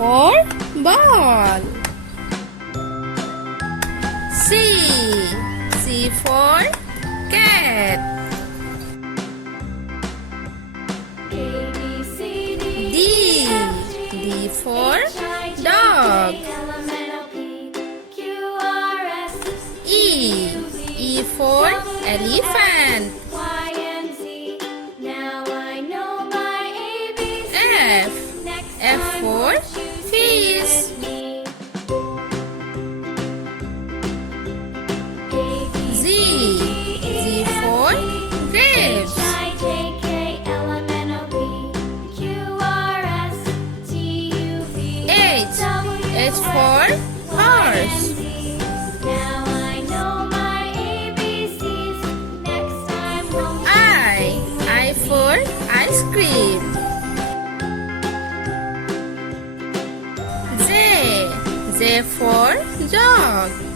for ball. C. C for cat. D. D for dog. E. E for elephant. F. F for fish. Z. Z for grapes. H. H for horse. I for ice cream. J. J for jog.